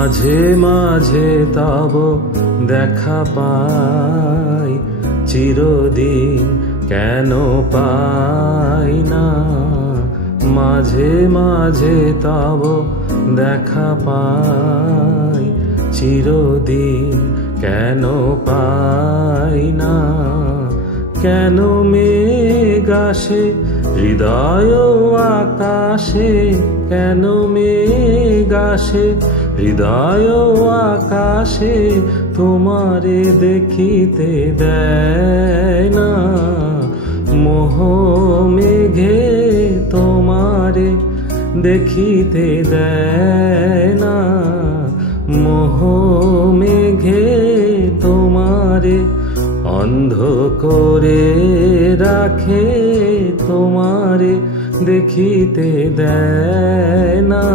মাঝে মাঝে তব দেখা পাই, চিরদিন কেন পাই না। মাঝে মাঝে তব দেখা পাই, চিরদিন কেন পাই না। কেন মেঘ আসে হৃদয় আকাশে, কেন মেঘ আসে হৃদয় আকাশে, তোমারে দেখিতে দেয় না। মোহ মেঘে তোমারে দেখিতে দেয় না। মোহ মেঘে তোমারে অন্ধ করে রাখে, তোমারে দেখিতে দেয় না।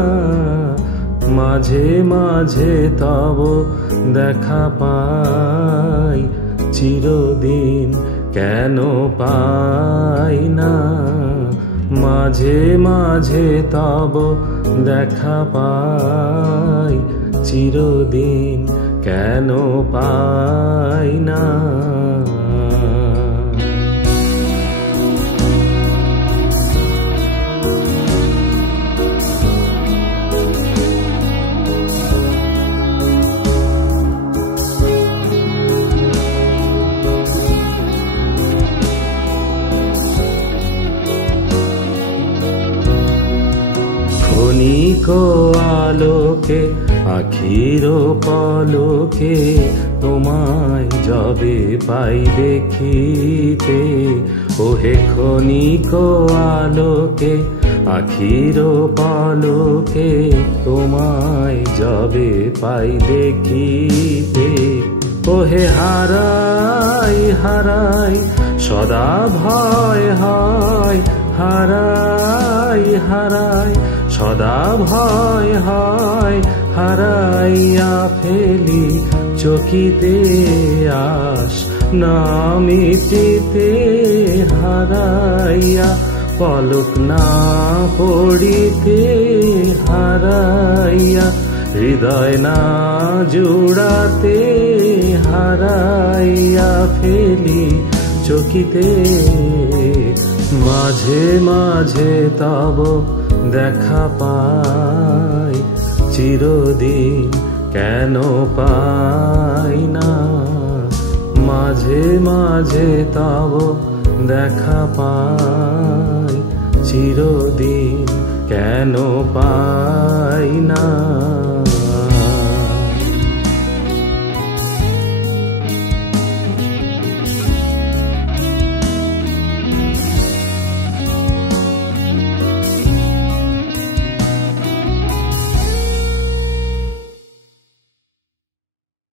মাঝে মাঝে তব দেখা পাই, চিরদিন কেন পাই না। মাঝে মাঝে তব দেখা পাই, চিরদিন কেন পাই না। ক্ষণিক আলোকে আখির পলকে, তোমায় যবে পাই দেখিতে। ওহে ক্ষণিক আলোকে আখির পলকে, তোমায় যবে পাই দেখিতে। ওহে হারাই হারাই সদা ভয় হয়, হারাই হারাই সদা ভয় হয়। হারাইয়া ফেলি চকিতে আশ না মিটিতে, হারাইয়া পলক না পড়িতে। হারাইয়া হৃদয় না জুড়াতে, হারাইয়া ফেলি চকিতে। মাঝে মাঝে তব দেখা পাই, চিরদিন কেন পাই না। মাঝে মাঝে তব দেখা পাই, চিরদিন কেন পাই না।